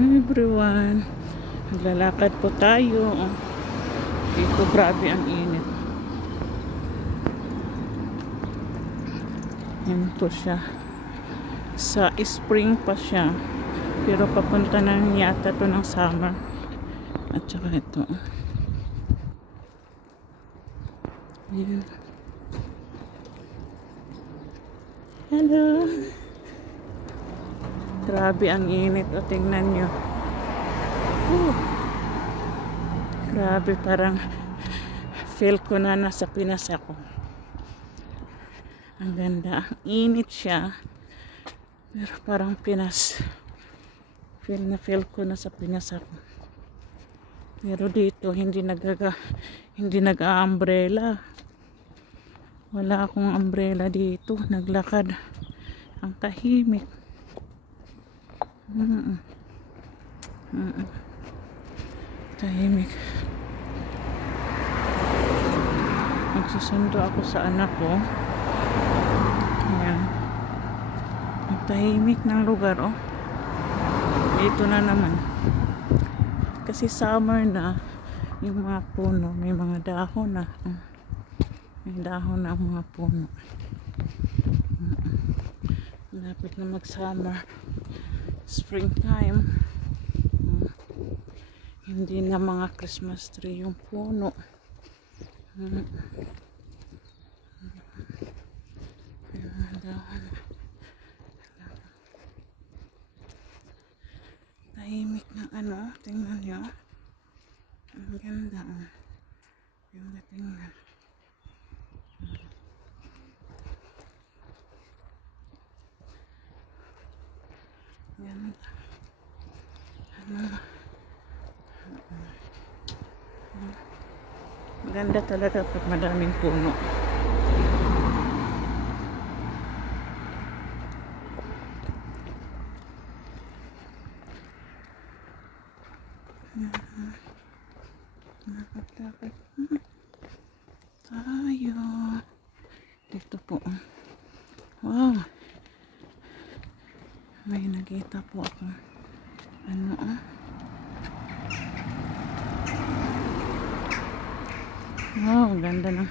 Everyone, naglalakad po tayo. Dito grabe ang init. Yan po siya. Sa spring pa siya, pero papunta na yata to ng summer. At saka ito. Ayan. Hello. Grabe ang init. O, tingnan nyo. Grabe, parang feel ko na nasa Pinas ako. Ang ganda. Ang init siya. Pero parang Pinas. Feel ko na sa Pinas ako. Pero dito, hindi nag-a-umbrella. Wala akong umbrella dito. Naglakad. Ang tahimik. Tahimik. Magsusundo ako sa anak ko. Ayan. Ang tahimik ng lugar, oh. Dito na naman. Kasi summer na, yung mga puno, may mga dahon na. May dahon na ang mga puno. Malapit na mag-summer. Springtime. Hindi na mga Christmas tree yung puno. Tahimik na ano, tingnan nyo. Ang ganda. Yung tingnan. Yan. Maganda talaga pag madaming puno. Nakapagdapat tayo. Dito po. Wow. May nakita po ako. Ano Wow, ganda ng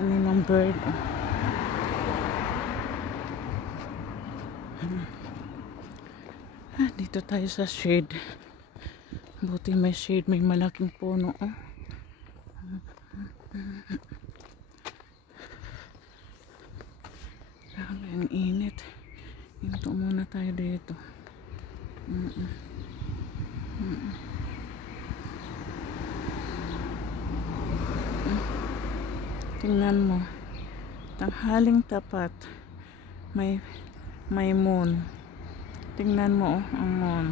ng bird. Dito tayo sa shade. Buti may shade, may malaking puno. Grabe ang init. Hinto muna tayo dito. Tingnan mo. Tanghaling tapat. May moon. Tingnan mo, oh, ang moon.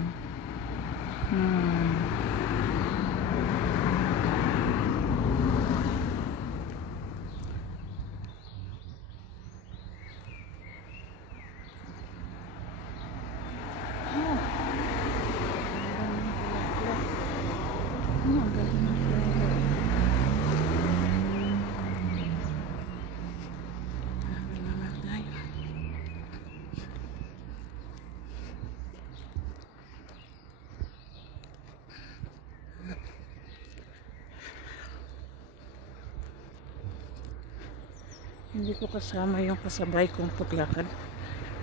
Hindi ko kasama yung kasabay kong paglakad.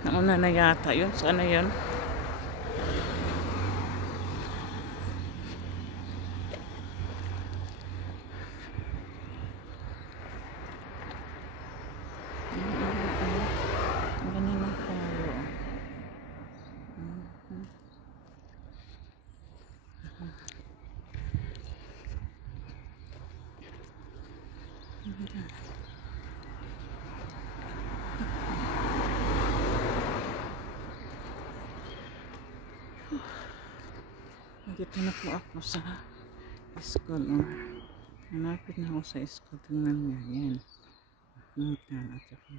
Nauna na yata yun. Sana yun. Ganun lang tayo. Dito na po ako sa school. Hanapit na ako sa school. Tingnan niya. Yan. At saka